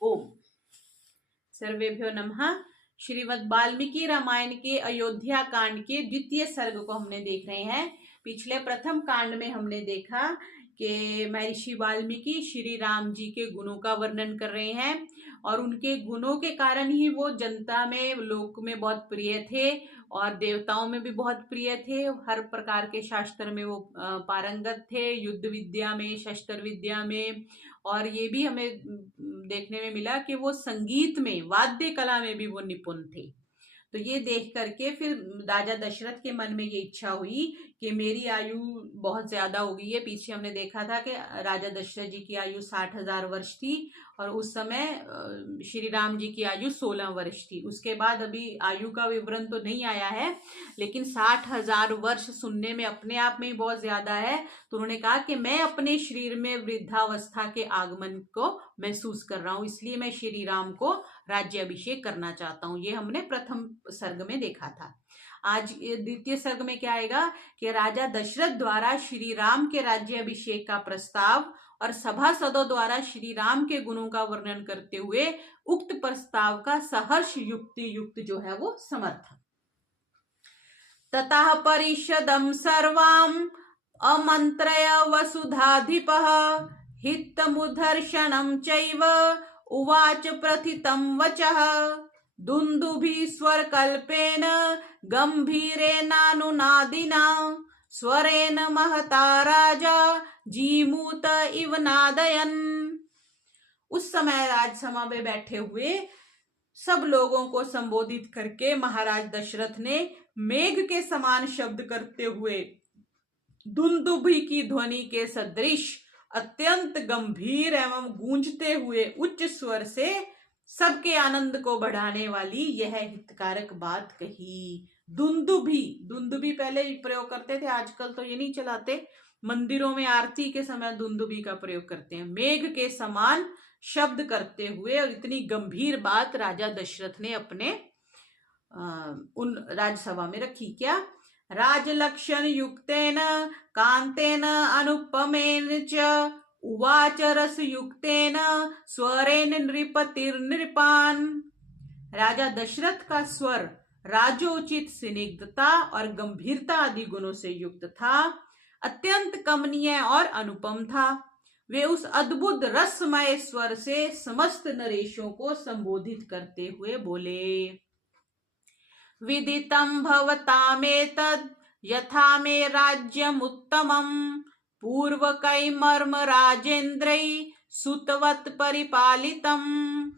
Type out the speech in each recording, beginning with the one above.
ओम। सर्वेभ्यो नमः। श्रीमद् वाल्मीकि रामायण के अयोध्या कांड के द्वितीय सर्ग को हमने देख रहे हैं। पिछले प्रथम कांड में हमने देखा कि महर्षि वाल्मीकि श्री राम जी के गुणों का वर्णन कर रहे हैं और उनके गुणों के कारण ही वो जनता में, लोक में बहुत प्रिय थे और देवताओं में भी बहुत प्रिय थे। हर प्रकार के शास्त्र में वो पारंगत थे, युद्ध विद्या में, शस्त्र विद्या में। और ये भी हमें देखने में मिला कि वो संगीत में, वाद्य कला में भी वो निपुण थे। तो ये देख करके फिर राजा दशरथ के मन में ये इच्छा हुई कि मेरी आयु बहुत ज्यादा हो गई है। पीछे हमने देखा था कि राजा दशरथ जी की आयु 60,000 वर्ष थी और उस समय श्री राम जी की आयु 16 वर्ष थी। उसके बाद अभी आयु का विवरण तो नहीं आया है, लेकिन 60,000 वर्ष सुनने में अपने आप में ही बहुत ज्यादा है। तो उन्होंने कहा कि मैं अपने शरीर में वृद्धावस्था के आगमन को महसूस कर रहा हूं, इसलिए मैं श्री राम को राज्य अभिषेक करना चाहता हूं। ये हमने प्रथम सर्ग में देखा था। आज द्वितीय सर्ग में क्या आएगा कि राजा दशरथ द्वारा श्री राम के राज्य अभिषेक का प्रस्ताव और सभासदों द्वारा श्री राम के गुणों का वर्णन करते हुए उक्त प्रस्ताव का सहर्ष युक्ति युक्त जो है वो समर्थन। ततः परिषदं सर्वाम् अमन्त्रय वसुधाधिपः हितमुदर्शनं चैव उवाच प्रथितं वचः दुन्दुभिस्वरकल्पेन गम्भीरेणानुनादिना स्वरेण महता राजा जीमूत इव नादयन्। उस समय राजसभा में बैठे हुए सब लोगों को संबोधित करके महाराज दशरथ ने मेघ के समान शब्द करते हुए दुंदुभि की ध्वनि के सदृश अत्यंत गंभीर एवं गूंजते हुए उच्च स्वर से सबके आनंद को बढ़ाने वाली यह हितकारक बात कही। दुंदुभि, दुंदुभि पहले प्रयोग करते थे, आजकल तो ये नहीं चलाते। मंदिरों में आरती के समय दुंदुभि का प्रयोग करते हैं। मेघ के समान शब्द करते हुए और इतनी गंभीर बात राजा दशरथ ने अपने उन राजसभा में रखी। क्या? राजलक्षण युक्तेन कांतेन अनुपमेन च उवाच रस युक्तेन स्वरेन नृपतिर्नृपान। राजा दशरथ का स्वर राजोचित स्निग्धता और गंभीरता आदि गुणों से युक्त था, अत्यंत कमनीय और अनुपम था। वे उस अद्भुत रसमय स्वर से समस्त नरेशों को संबोधित करते हुए बोले। विदितं भवतामेतद् यथा मे राज्यमुत्तमम् पूर्वकैर्मम राजेन्द्रै सुतवत् परिपालितम्।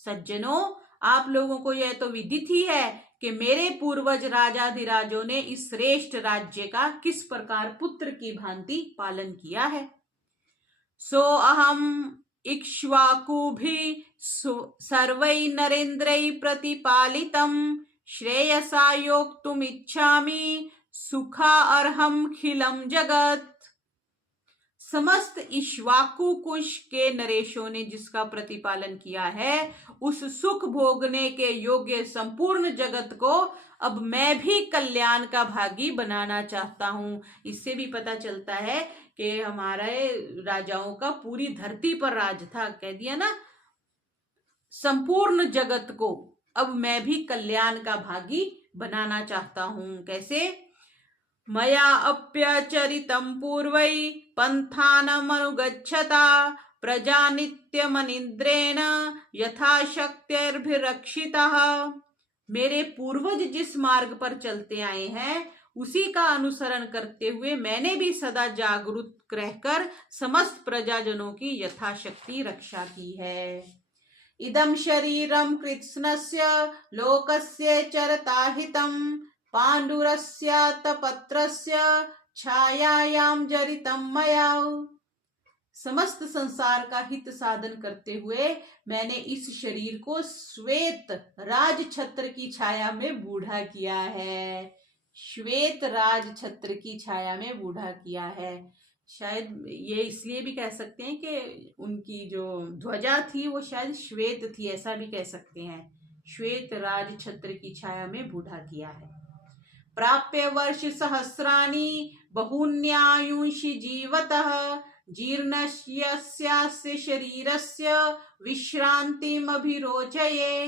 सज्जनों, आप लोगों को यह तो विदित ही है कि मेरे पूर्वज राजाधिराजों ने इस श्रेष्ठ राज्य का किस प्रकार पुत्र की भांति पालन किया है। सो अहम इक्ष्वाकुभिः सर्वै नरेन्द्रै प्रतिपालितं श्रेयसा योक्तुमिच्छामि सुखा अर्हम खिलम जगत। समस्त इक्ष्वाकु कुश के नरेशों ने जिसका प्रतिपालन किया है, उस सुख भोगने के योग्य संपूर्ण जगत को अब मैं भी कल्याण का भागी बनाना चाहता हूं। इससे भी पता चलता है कि हमारे राजाओं का पूरी धरती पर राज था। कह दिया ना, संपूर्ण जगत को अब मैं भी कल्याण का भागी बनाना चाहता हूं। कैसे? मया अप्यचरितं पूर्वै पंथानमनुगच्छता प्रजा नित्यमनिन्द्रेण यथाशक्तिर्भिरक्षितः। मेरे पूर्वज जिस मार्ग पर चलते आए हैं उसी का अनुसरण करते हुए मैंने भी सदा जागरूक रहकर समस्त प्रजाजनों की यथाशक्ति रक्षा की है। इदं शरीरं कृत्स्नस्य लोकस्य चरताहितं पाण्डुरस्यातपत्रस्य छायायां जरितं मया। समस्त संसार का हित साधन करते हुए मैंने इस शरीर को श्वेत राज छत्र की छाया में बूढ़ा किया है। श्वेत राज छत्र की छाया में बूढ़ा किया है। शायद ये इसलिए भी कह सकते हैं कि उनकी जो ध्वजा थी वो शायद श्वेत थी, ऐसा भी कह सकते हैं। श्वेत राज छत्र की छाया में बूढ़ा किया है। प्राप्य वर्ष सहस्राणि बहुन्यायुषि जीवतः जीर्णस्यस्य शरीरस्य विश्रांतिमभिरोचये।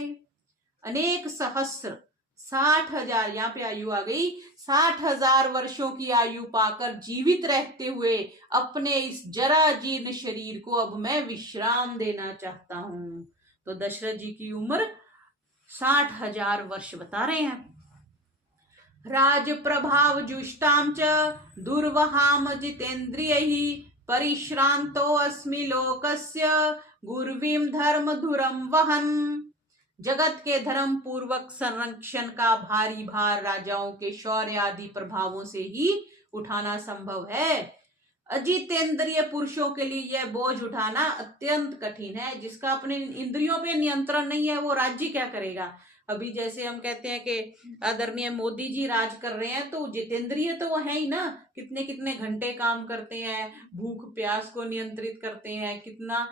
अनेक सहस्र 60,000, यहाँ पे आयु आ गई, 60,000 वर्षों की आयु पाकर जीवित रहते हुए अपने इस जरा जीर्ण शरीर को अब मैं विश्राम देना चाहता हूं। तो दशरथ जी की उम्र 60,000 वर्ष बता रहे हैं। राज प्रभाव जुष्टाम च दुर्वहाम जितेन्द्रियैः परिश्रांतो अस्मि लोकस्य गुर्वीम धर्म धुरम वहन। जगत के धर्म पूर्वक संरक्षण का भारी भार राजाओं के शौर्य आदि प्रभावों से ही उठाना संभव है। अजितेंद्रिय पुरुषों के लिए यह बोझ उठाना अत्यंत कठिन है। जिसका अपने इंद्रियों पे नियंत्रण नहीं है वो राज्य क्या करेगा। अभी जैसे हम कहते हैं कि आदरणीय मोदी जी राज कर रहे हैं, तो जितेंद्रिय तो वो है ही ना, कितने कितने घंटे काम करते हैं, भूख प्यास को नियंत्रित करते हैं, कितना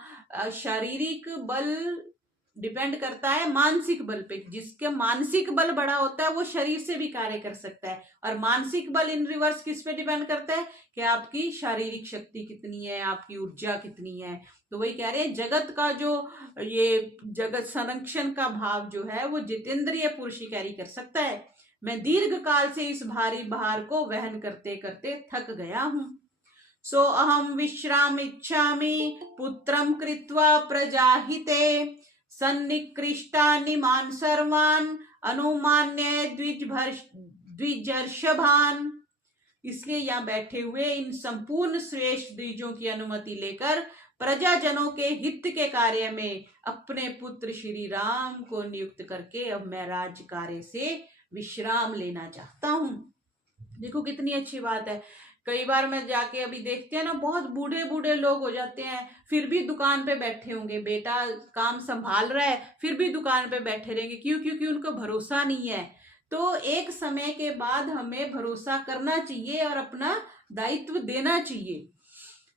शारीरिक बल डिपेंड करता है मानसिक बल पे। जिसका मानसिक बल बड़ा होता है वो शरीर से भी कार्य कर सकता है, और मानसिक बल इन रिवर्स किस पे डिपेंड करता है कि आपकी शारीरिक शक्ति कितनी है, आपकी ऊर्जा कितनी है। तो वही कह रहे हैं, जगत का जो ये जगत संरक्षण का भाव जो है वो जितेंद्रिय पुरुष ही कैरी कर सकता है। मैं दीर्घ काल से इस भारी भार को वहन करते करते थक गया हूं। सो अहम विश्राम इच्छामि पुत्रम कृत्वा प्रजाहिते सन्निकृष्टानिमान सर्वान अनुमान्य द्विजर्षभान। इसलिए यहाँ बैठे हुए इन संपूर्ण श्रेष्ठ द्विजों की अनुमति लेकर प्रजाजनों के हित के कार्य में अपने पुत्र श्री राम को नियुक्त करके अब मैं राज्य कार्य से विश्राम लेना चाहता हूं। देखो कितनी अच्छी बात है। कई बार मैं जाके अभी देखते हैं ना, बहुत बूढ़े बूढ़े लोग हो जाते हैं, फिर भी दुकान पे बैठे होंगे। बेटा काम संभाल रहा है फिर भी दुकान पे बैठे रहेंगे। क्यों? क्योंकि उनको भरोसा नहीं है। तो एक समय के बाद हमें भरोसा करना चाहिए और अपना दायित्व देना चाहिए।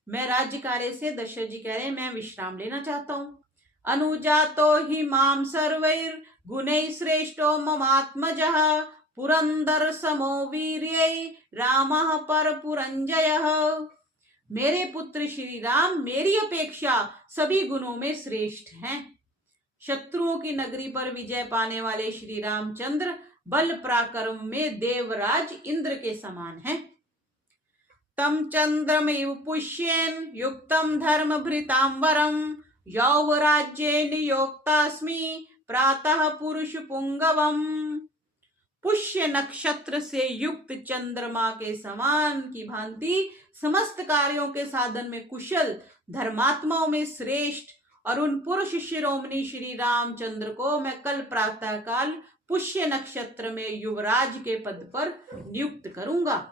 मैं राज्य कार्य से, दशरथ जी कह रहे हैं, मैं विश्राम लेना चाहता हूं। अनुजातो ही माम सर्वैर गुणैः श्रेष्ठो ममात्मजः पुरंदर समो वीर्यै रामः परपुरंजयः। मेरे पुत्र श्री राम मेरी अपेक्षा सभी गुणों में श्रेष्ठ हैं। शत्रुओं की नगरी पर विजय पाने वाले श्री रामचंद्र बल पराक्रम में देवराज इंद्र के समान हैं। तम चंद्रमिव पुष्येन युक्तम धर्म भृतांबरम यौवराज्ये नियोक्तास्मि प्रातः पुरुष पुंगवम। पुष्य नक्षत्र से युक्त चंद्रमा के समान की भांति समस्त कार्यों के साधन में कुशल, धर्मात्माओं में श्रेष्ठ और उन पुरुष शिरोमणि श्री रामचंद्र को मैं कल प्रातः काल पुष्य नक्षत्र में युवराज के पद पर नियुक्त करूंगा।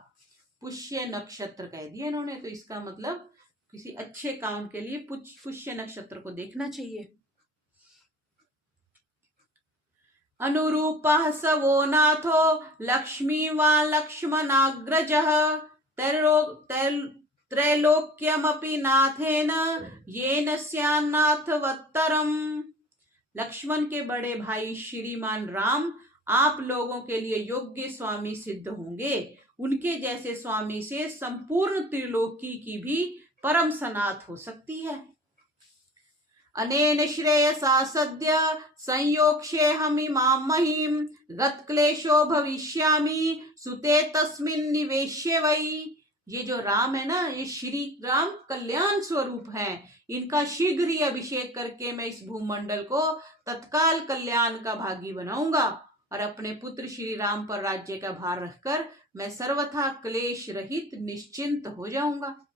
पुष्य नक्षत्र कह दिया इन्होंने, तो इसका मतलब किसी अच्छे काम के लिए पुष्य नक्षत्र को देखना चाहिए। अनुरूपः स वो नाथो लक्ष्मी वा लक्ष्मणाग्रजः त्रैलोक्यमपि नाथेन येन स्यान्नाथवत्तरम्। लक्ष्मण के बड़े भाई श्रीमान राम आप लोगों के लिए योग्य स्वामी सिद्ध होंगे। उनके जैसे स्वामी से संपूर्ण त्रिलोकी की भी परम सनाथ हो सकती है। अनेन श्रेयसा सद्य संयोक्ष्येऽहमिमां महीम् गतक्लेशो भविष्यामि सुते तस्मिन् निवेश्य वै। ये जो राम है ना, ये श्री राम कल्याण स्वरूप हैं। इनका शीघ्र ही अभिषेक करके मैं इस भूमंडल को तत्काल कल्याण का भागी बनाऊंगा और अपने पुत्र श्री राम पर राज्य का भार रखकर मैं सर्वथा क्लेश रहित निश्चिंत हो जाऊंगा।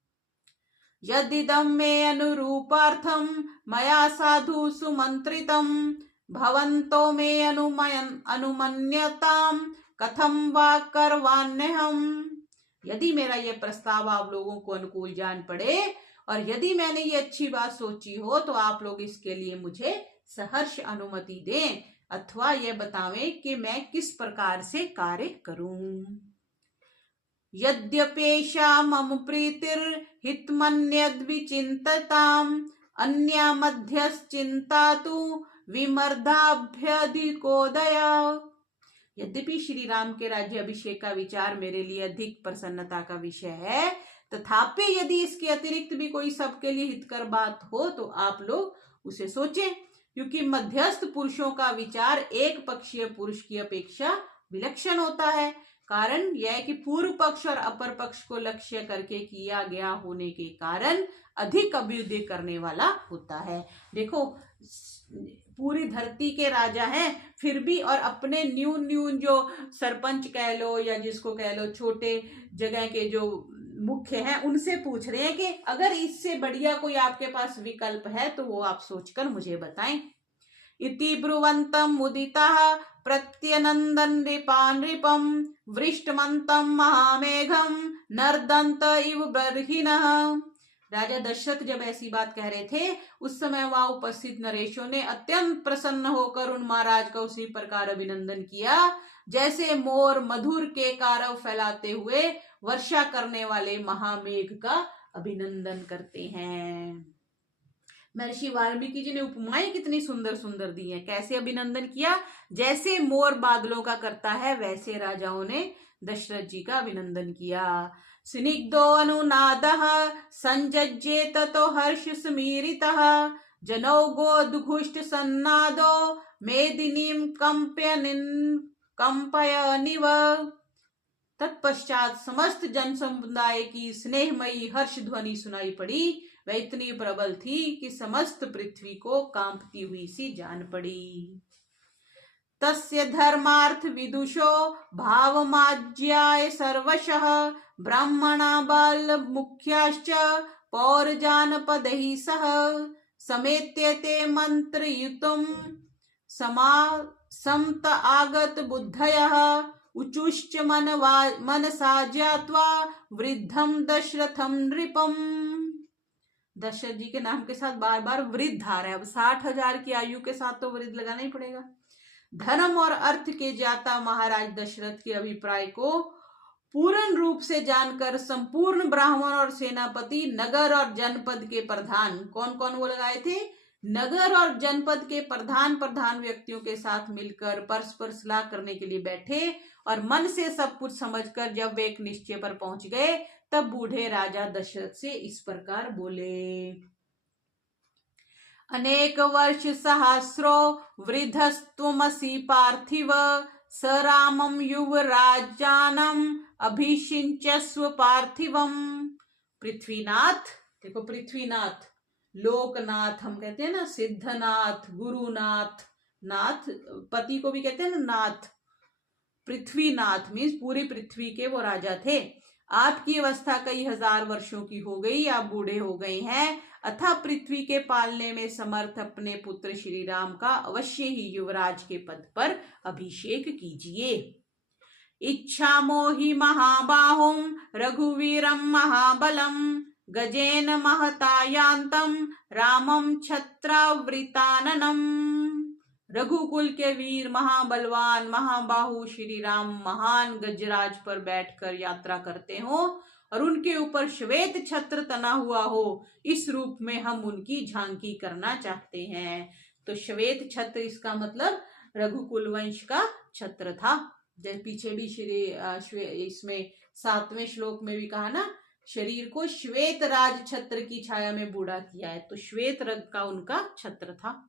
यदिदं मे अनुरूपार्थं मया साधु सुमंत्रितं भवन्तो मे अनुमन्यतां कथं वा करवाण्यहम्। यदि मेरा यह प्रस्ताव आप लोगों को अनुकूल जान पड़े और यदि मैंने ये अच्छी बात सोची हो तो आप लोग इसके लिए मुझे सहर्ष अनुमति दें अथवा यह बतावें कि मैं किस प्रकार से कार्य करूं। यद्यपेषा मम प्रीतिर्हितमन्यद्विचिन्तताम् अन्या मध्यश्चिन्ता तु विमर्दाभ्यधिकोदया। यद्यपि श्री राम के राज्य अभिषेक का विचार मेरे लिए अधिक प्रसन्नता का विषय है, तथापि यदि इसके अतिरिक्त भी कोई सबके लिए हितकर बात हो तो आप लोग उसे सोचें, क्योंकि मध्यस्थ पुरुषों का विचार एक पक्षीय पुरुष की अपेक्षा विलक्षण होता है। कारण यह है कि पूर्व पक्ष और अपर पक्ष को लक्ष्य करके किया गया होने के कारण अधिक अभ्युदय करने वाला होता है। देखो, पूरी धरती के राजा हैं, फिर भी और अपने न्यून न्यून जो सरपंच कह लो या जिसको कह लो छोटे जगह के जो मुख्य हैं, उनसे पूछ रहे हैं कि अगर इससे बढ़िया कोई आपके पास विकल्प है तो वो आप सोचकर मुझे बताएं। इति ब्रुवन्तं मुदितः प्रत्यनन्दन् नृपानृपं वृष्टमन्तं महामेघं नर्दन्त इव बर्हिणः। राजा दशरथ जब ऐसी बात कह रहे थे, उस समय वहां उपस्थित नरेशों ने अत्यंत प्रसन्न होकर उन महाराज का उसी प्रकार अभिनंदन किया जैसे मोर मधुर के कारव फैलाते हुए वर्षा करने वाले महामेघ का अभिनंदन करते हैं। महर्षि वाल्मीकि जी ने उपमाएं कितनी सुंदर सुंदर दी हैं। कैसे अभिनंदन किया? जैसे मोर बादलों का करता है वैसे राजाओं ने दशरथ जी का अभिनंदन किया। स्निग्धो अनुनादः संजज्ञे ततो हर्ष स्मीरितः जनौघोद्घुष्ट सन्नादो मेदिनीं कंपयनिव। तत्पश्चात समस्त जन समुदाय की स्नेहमयी हर्ष ध्वनि सुनाई पड़ी। वह इतनी प्रबल थी कि समस्त पृथ्वी को कांपती हुई सी जान पड़ी। तस्य धर्मार्थ विदुषो भावमाज्याय सर्वशः ब्राह्मणा बाल मुख्याश्च पौरजानपदैः सह समेत्य ते मंत्रयुतं समत आगत बुद्धयः उचुश्च मनसा ज्ञात्वा वृद्धं दशरथं नृपम्। दशरथ जी के नाम के साथ बार बार वृद्ध आ रहा है। अब 60,000 की आयु के साथ तो वृद्ध लगाना ही पड़ेगा। धर्म और अर्थ के ज्ञाता महाराज दशरथ के अभिप्राय को पूर्ण रूप से जानकर संपूर्ण ब्राह्मण और सेनापति, नगर और जनपद के प्रधान, कौन कौन वो लगाए थे? नगर और जनपद के प्रधान व्यक्तियों के साथ मिलकर परस्पर सलाह करने के लिए बैठे और मन से सब कुछ समझकर जब वे एक निश्चय पर पहुंच गए तब बूढ़े राजा दशरथ से इस प्रकार बोले। अनेक वर्ष सहस्रो वृद्धस्त्वमसि पार्थिव स रामं युवराजानम् अभिषिञ्चस्व पार्थिवम। पृथ्वीनाथ, देखो पृथ्वीनाथ, लोकनाथ हम कहते हैं ना, सिद्धनाथ, गुरुनाथ, नाथ पति को भी कहते हैं ना नाथ। पृथ्वीनाथ मीन्स पूरी पृथ्वी के वो राजा थे। आपकी अवस्था कई हजार वर्षों की हो गई, आप बूढ़े हो गए हैं, अतः पृथ्वी के पालने में समर्थ अपने पुत्र श्री राम का अवश्य ही युवराज के पद पर अभिषेक कीजिए। इच्छा मोहि महाबाहुं रघुवीरं महाबलम गजेन महतायांतम रामं छत्रावृताननम। रघुकुल के वीर महाबलवान महाबाहु श्री राम महान गजराज पर बैठकर यात्रा करते हो और उनके ऊपर श्वेत छत्र तना हुआ हो, इस रूप में हम उनकी झांकी करना चाहते हैं। तो श्वेत छत्र इसका मतलब रघुकुल वंश का छत्र था। जैसे पीछे भी इसमें 7वें श्लोक में भी कहा ना, शरीर को श्वेत राज छत्र की छाया में बूढ़ा किया है, तो श्वेत रंग का उनका छत्र था।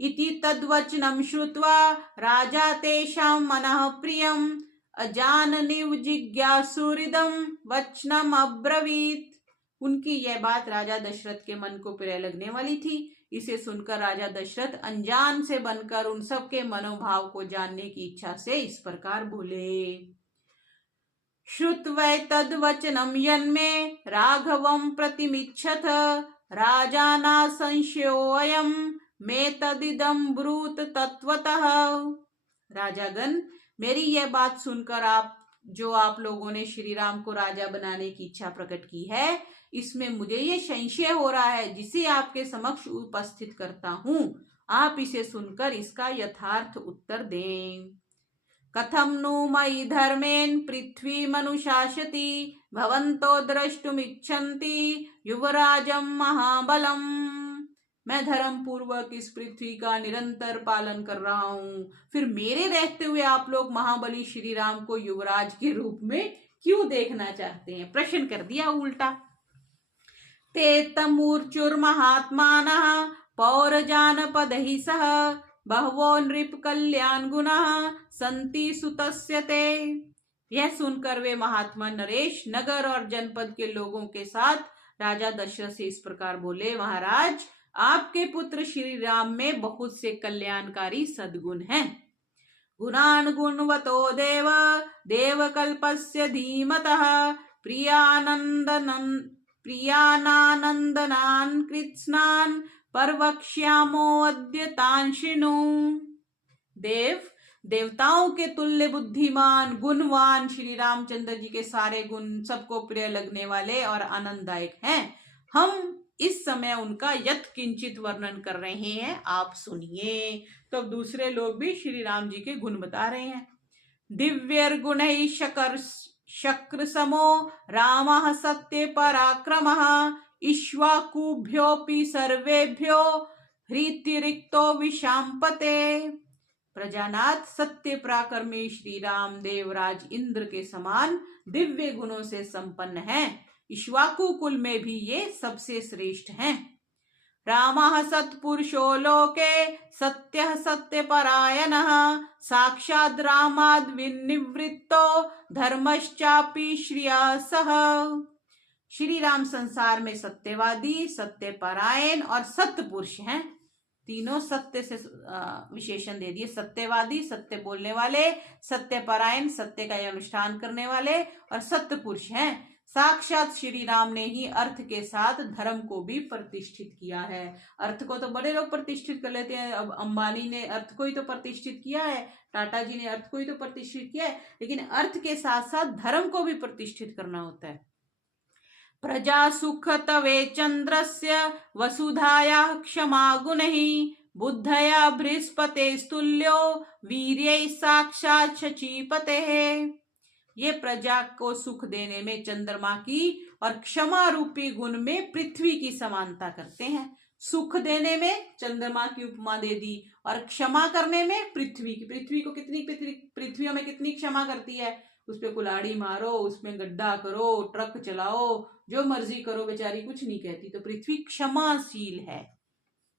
इति तद्वचनं श्रुत्वा राजा तेषां मनः प्रियम् अजाननिव जिज्ञासुरिदं वचनम् अब्रवीत। उनकी यह बात राजा दशरथ के मन को प्रिय लगने वाली थी। इसे सुनकर राजा दशरथ अनजान से बनकर उन सब के मनोभाव को जानने की इच्छा से इस प्रकार बोले। श्रुत्वै तद्वचनं यन्मे राघवं प्रतिमिच्छथ राजाना संशयोऽयं मे तदिदं ब्रूत तत्वतः। राजागण, मेरी यह बात सुनकर आप लोगों ने श्री राम को राजा बनाने की इच्छा प्रकट की है, इसमें मुझे ये संशय हो रहा है, जिसे आपके समक्ष उपस्थित करता हूं। आप इसे सुनकर इसका यथार्थ उत्तर दें। कथम नु मयि धर्मेण पृथ्वी मनुशासति भवन्तो द्रष्टुमिच्छन्ति युवराजं महाबलम। मैं धर्म पूर्वक इस पृथ्वी का निरंतर पालन कर रहा हूँ, फिर मेरे रहते हुए आप लोग महाबली श्री राम को युवराज के रूप में क्यों देखना चाहते हैं? प्रश्न कर दिया उल्टा। ते तमूर्चुर्महात्मानः पौरजानपदैः सह बहवो नृप कल्याण गुणाः सन्ति सुतस्य ते। यह सुनकर वे महात्मा नरेश नगर और जनपद के लोगों के साथ राजा दशरथ से इस प्रकार बोले, महाराज, आपके पुत्र श्री राम में बहुत से कल्याणकारी सद्गुण हैं। गुणान गुणवतो देव देवकल्पस्य धीमतः प्रियानानंदनान कृत्स्नान परवक्ष्यामो अद्यतांशिनु। देवताओं के तुल्य बुद्धिमान गुणवान श्री रामचंद्र जी के सारे गुण सबको प्रिय लगने वाले और आनंददायक हैं। हम इस समय उनका यत्किंचित वर्णन कर रहे हैं, आप सुनिए। तो दूसरे लोग भी श्री राम जी के गुण बता रहे हैं। दिव्यर गुणैः शक्र समो रामः सत्य पराक्रमः इक्ष्वाकुभ्योऽपि सर्वेभ्यो हृतिरिक्तो विशांपते। प्रजानाथ सत्य पराक्रमी श्री राम देवराज इंद्र के समान दिव्य गुणों से संपन्न हैं। इक्ष्वाकु कुल में भी ये सबसे श्रेष्ठ हैं। रामः सत्पुरुषो लोके सत्यः सत्यपरायणः साक्षात् रामाद् विनिवृत्तो धर्मश्चापि श्रियः सह। श्री राम संसार में सत्यवादी, सत्यपरायण और सत्पुरुष हैं। तीनों सत्य से विशेषण दे दिए, सत्यवादी, सत्य बोलने वाले, सत्यपरायण, सत्य का अनुष्ठान करने वाले और सत्पुरुष हैं। साक्षात श्री राम ने ही अर्थ के साथ धर्म को भी प्रतिष्ठित किया है। अर्थ को तो बड़े लोग प्रतिष्ठित कर लेते हैं, अब अंबानी ने अर्थ को ही तो प्रतिष्ठित किया है, टाटा जी ने अर्थ को ही तो प्रतिष्ठित किया है, लेकिन अर्थ के साथ साथ धर्म को भी प्रतिष्ठित करना होता है। प्रजा सुख तवे चंद्रस्य वसुधाया क्षमा गुणैः बुद्धया बृहस्पते स्तुल्यो वीर्यै साक्षात् शचीपतेः। ये प्रजा को सुख देने में चंद्रमा की और क्षमा रूपी गुण में पृथ्वी की समानता करते हैं। सुख देने में चंद्रमा की उपमा दे दी और क्षमा करने में पृथ्वी की। पृथ्वी को पृथ्वियों में कितनी क्षमा करती है? उस पे कुल्हाड़ी मारो, उसमें गड्ढा करो, ट्रक चलाओ, जो मर्जी करो, बेचारी कुछ नहीं कहती। तो पृथ्वी क्षमाशील है,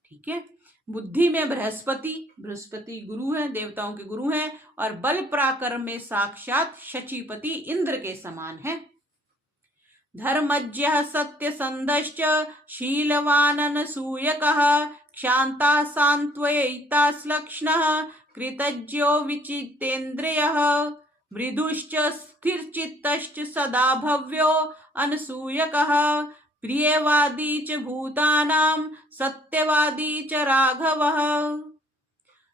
ठीक है। बुद्धि में बृहस्पति गुरु हैं, देवताओं के गुरु हैं, और बल पराक्रम में साक्षात शचीपति इंद्र के समान है। धर्मज्ञः सत्य संदश्च शीलवाननसूयकः क्षान्ता सान्त्वयिता श्लक्ष्णः कृतज्ञो विचितेन्द्रियः मृदुश्च स्थिरचित्तश्च सदा भव्यो अनसूयकः प्रियवादी च भूतानां सत्यवादी च राघवः।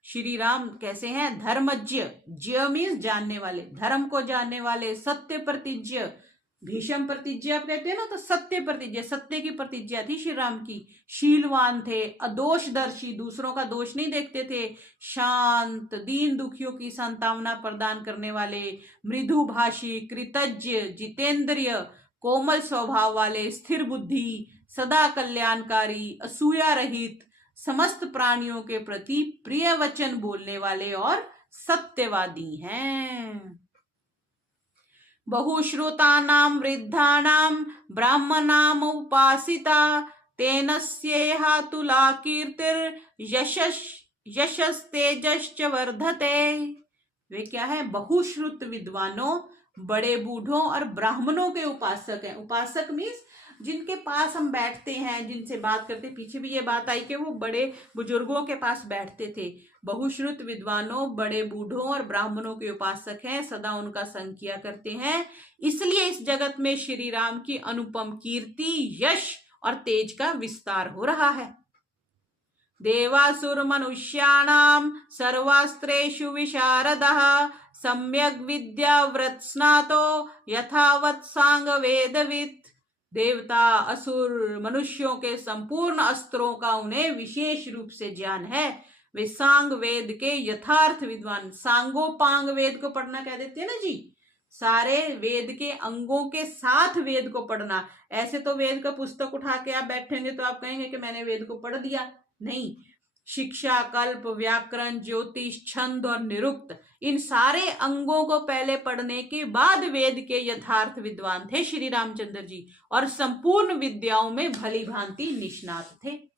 श्री राम कैसे हैं? धर्मज्ञ, ज्ञ मीन्स जानने वाले, धर्म को जानने वाले, सत्य प्रतिज्ञ, भीषम प्रतिज्ञा आप कहते हैं ना, तो सत्य प्रतिज्ञा, सत्य की प्रतिज्ञा थी श्री राम की। शीलवान थे, अदोषदर्शी, दूसरों का दोष नहीं देखते थे, शांत, दीन दुखियों की सांत्वना प्रदान करने वाले, मृदुभाषी, कृतज्ञ, जितेंद्रिय, कोमल स्वभाव वाले, स्थिर बुद्धि, सदा कल्याणकारी, असूया रहित, समस्त प्राणियों के प्रति प्रिय वचन बोलने वाले और सत्यवादी हैं। बहुश्रुतानां वृद्धानां ब्राह्मणाम उपासिता तेनस्येहा तुला कीर्तिर यशस्तेजश्च वर्धते। वे क्या है? बहुश्रुत विद्वानों, बड़े बूढ़ों और ब्राह्मणों के उपासक हैं। उपासक मीन्स जिनके पास हम बैठते हैं, जिनसे बात करते। पीछे भी ये बात आई कि वो बड़े बुजुर्गों के पास बैठते थे। बहुश्रुत विद्वानों, बड़े बूढ़ों और ब्राह्मणों के उपासक हैं, सदा उनका संग किया करते हैं। इसलिए इस जगत में श्री राम की अनुपम कीर्ति, यश और तेज का विस्तार हो रहा है। देवासुर मनुष्याणाम सर्वास्त्रेषु विशारदः सम्यक विद्याव्रत स्नातो यथावत् सांग वेदवित्। देवता, असुर, मनुष्यों के संपूर्ण अस्त्रों का उन्हें विशेष रूप से ज्ञान है। वे सांग वेद के यथार्थ विद्वान। सांगोपांग वेद को पढ़ना कह देते हैं ना जी, सारे वेद के अंगों के साथ वेद को पढ़ना। ऐसे तो वेद का पुस्तक उठा के आप बैठेंगे तो आप कहेंगे कि मैंने वेद को पढ़ दिया, नहीं। शिक्षा, कल्प, व्याकरण, ज्योतिष, छंद और निरुक्त, इन सारे अंगों को पहले पढ़ने के बाद वेद के यथार्थ विद्वान थे श्री रामचंद्र जी, और संपूर्ण विद्याओं में भली भांति निष्णात थे।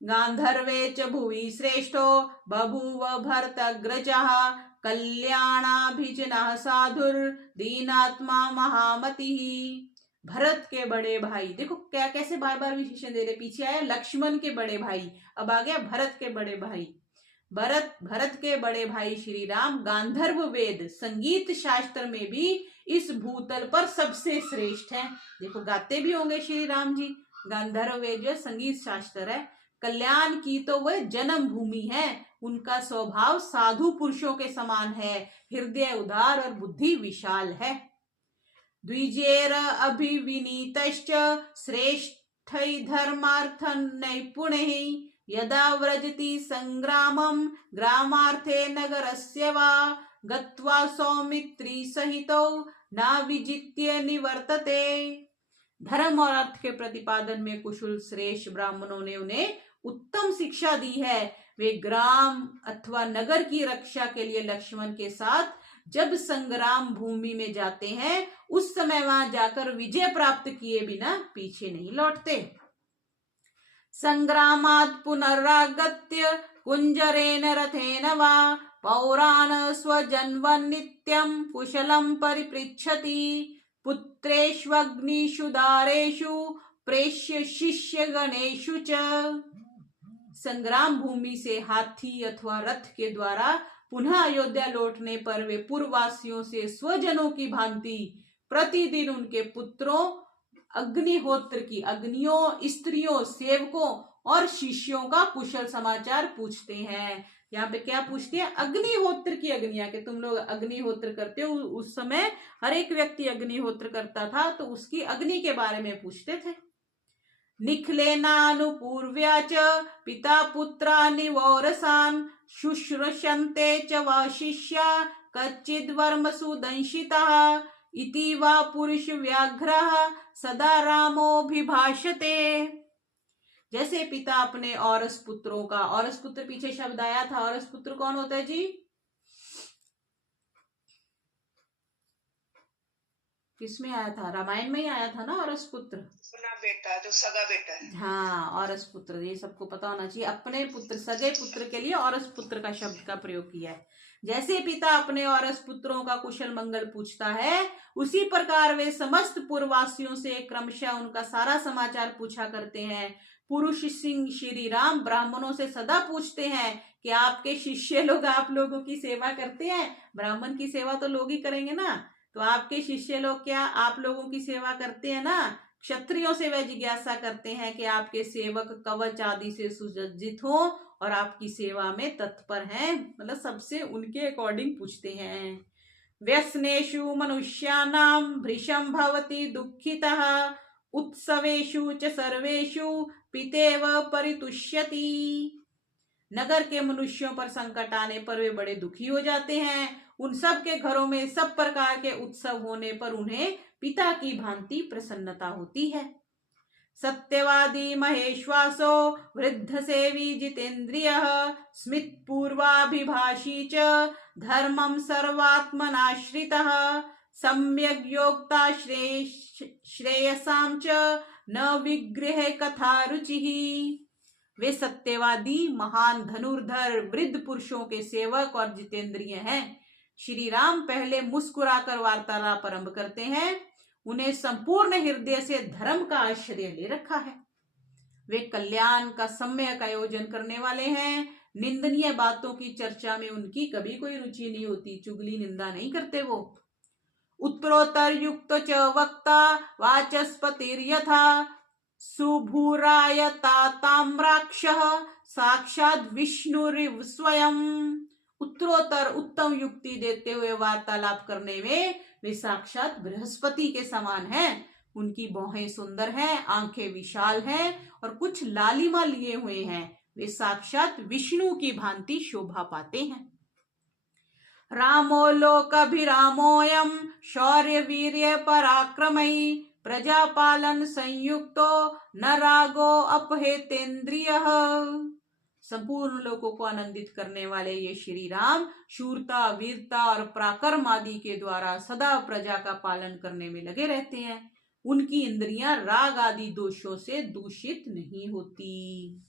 गांधर्वे च भुवि श्रेष्ठो बभूव भरतग्रजः कल्याणाभिजनः साधुर दीनात्मा महामतिः। भरत के बड़े भाई, देखो क्या कैसे बार बार विशेषण दे रहे, पीछे आया लक्ष्मण के बड़े भाई, अब आ गया भरत के बड़े भाई। भरत के बड़े भाई श्री राम गांधर्व वेद संगीत शास्त्र में भी इस भूतल पर सबसे श्रेष्ठ हैं। देखो गाते भी होंगे श्री राम जी। गांधर्व वेद जो संगीत शास्त्र है, कल्याण की तो वह जन्म भूमि है, उनका स्वभाव साधु पुरुषों के समान है, हृदय उदार और बुद्धि विशाल है। द्विजेर अभिविनीतश्च श्रेष्ठ धर्मार्थ नैपुणैः यदा व्रजति संग्रामं ग्रामार्थे नगरस्य वा गत्वा सौमित्री सहितौ न विजित्य निवर्तते। धर्म और अर्थ के प्रतिपादन में कुशल श्रेष्ठ ब्राह्मणों ने उन्हें उत्तम शिक्षा दी है। वे ग्राम अथवा नगर की रक्षा के लिए लक्ष्मण के साथ जब संग्राम भूमि में जाते हैं, उस समय वहां जाकर विजय प्राप्त किए बिना पीछे नहीं लौटते। संग्रामात् पुनरागत्य कुंजरेण रथेन वा पौरान् स्वजन्वन् नित्यं कुशलं परिपृच्छति पुत्रेष्वग्निषु दारेषु प्रेष्य शिष्य गणेषु च। संग्राम भूमि से हाथी अथवा रथ के द्वारा पुनः अयोध्या लौटने पर वे पूर्ववासियों से स्वजनों की भांति प्रतिदिन उनके पुत्रों, अग्निहोत्र की अग्नियों, स्त्रियों, सेवकों और शिष्यों का कुशल समाचार पूछते हैं। यहाँ पे क्या पूछते हैं? अग्निहोत्र की अग्नियां, के तुम लोग अग्निहोत्र करते हो। उस समय हर एक व्यक्ति अग्निहोत्र करता था, तो उसकी अग्नि के बारे में पूछते थे। निखलेनानुपूर्व्या च पिता पुत्रानि वौरसान् शुश्रूषन्ते च वा शिष्या कच्चिद्वर्मसु दंशितः इति वा पुरुष व्याघ्रः सदा रामोऽभिभाषते। जैसे पिता अपने औरस पुत्रों का, औरस पुत्र पीछे शब्द आया था, औरस पुत्र कौन होता है जी? किसमें आया था? रामायण में ही आया था ना औरस पुत्र, अपना बेटा जो सगा बेटा है। हाँ, औरस पुत्र, ये सबको पता होना चाहिए। अपने पुत्र, सगे पुत्र के लिए औरस पुत्र का शब्द का प्रयोग किया है। जैसे पिता अपने औरस पुत्रों का कुशल मंगल पूछता है, उसी प्रकार वे समस्त पूर्ववासियों से क्रमशः उनका सारा समाचार पूछा करते हैं। पुरुष सिंह श्री राम ब्राह्मणों से सदा पूछते हैं कि आपके शिष्य लोग आप लोगों की सेवा करते हैं। ब्राह्मण की सेवा तो लोग ही करेंगे ना, तो आपके शिष्य लोग क्या आप लोगों की सेवा करते हैं ना? क्षत्रियों से वे जिज्ञासा करते हैं कि आपके सेवक कवच आदि से सुसज्जित हो और आपकी सेवा में तत्पर हैं, मतलब सबसे उनके अकॉर्डिंग पूछते हैं। व्यसनेषु मनुष्याणां भृशं भवति दुःखितः उत्सवेषु च सर्वेषु पितेव परितुष्यति। नगर के मनुष्यों पर संकट आने पर वे बड़े दुखी हो जाते हैं। उन सब के घरों में सब प्रकार के उत्सव होने पर उन्हें पिता की भांति प्रसन्नता होती है। सत्यवादी महेश्वासो वृद्ध सेवी जितेन्द्रियः स्मित पूर्वाभिभाषी च धर्मं सर्वात्मनाश्रितः सम्यग् योक्ता श्रेयसां च न विग्रह कथा रुचिः। वे सत्यवादी, महान, धनुर्धर, वृद्ध पुरुषों के सेवक और जितेंद्रिय हैं। श्री राम पहले मुस्कुराकर वार्तालाप आरंभ करते हैं। उन्हें संपूर्ण हृदय से धर्म का आश्रय ले रखा है। वे कल्याण का सम्यक आयोजन करने वाले हैं। निंदनीय बातों की चर्चा में उनकी कभी कोई रुचि नहीं होती, चुगली निंदा नहीं करते वो। उत्तरोत्तर युक्त च वक्ता वाचस्पतिर्यथा सुभूरायता ताम्राक्षः साक्षात् विष्णुरिव स्वयं। उत्तरोत्तर उत्तम युक्ति देते हुए वार्तालाप करने में वे साक्षात बृहस्पति के समान हैं। उनकी भौहें सुंदर हैं, आंखें विशाल हैं और कुछ लालिमा लिए हुए हैं। वे साक्षात विष्णु की भांति शोभा पाते हैं। रामो लोकाभिरामोऽयं शौर्य वीर्य पराक्रमैः प्रजापालन संयुक्तो न रागो अपहेतेन्द्रियः। संपूर्ण लोगों को आनंदित करने वाले ये श्री राम शूरता, वीरता और पराक्रम आदि के द्वारा सदा प्रजा का पालन करने में लगे रहते हैं। उनकी इंद्रियां राग आदि दोषों से दूषित नहीं होती।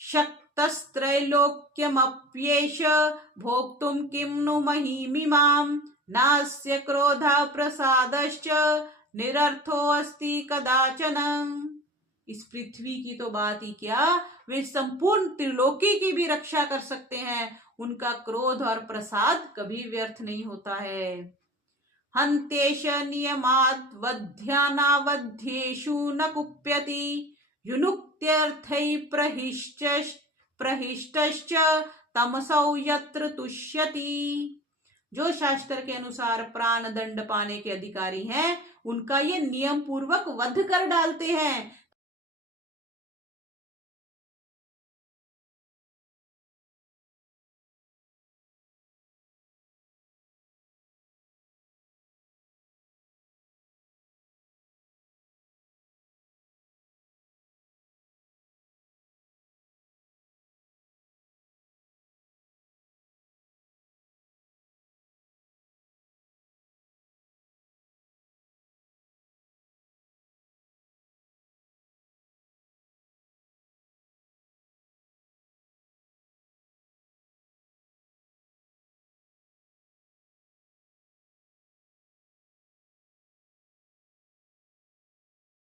शक्तस्त्रैलोक्यमप्येष भोक्तुं किं नु महीमिमां नास्य क्रोधा प्रसादश्च निरर्थो अस्ति कदाचन। इस पृथ्वी की तो बात ही क्या, वे संपूर्ण त्रिलोकी की भी रक्षा कर सकते हैं। उनका क्रोध और प्रसाद कभी व्यर्थ नहीं होता है। हन्तेश नियमात् वध्यानावध्येषु न कुप्यति युनुक्त्यर्थै प्रहिष्टश्च तमसौ यत्र तुष्यति। जो शास्त्र के अनुसार प्राण दंड पाने के अधिकारी हैं, उनका ये नियम पूर्वक वध कर डालते हैं,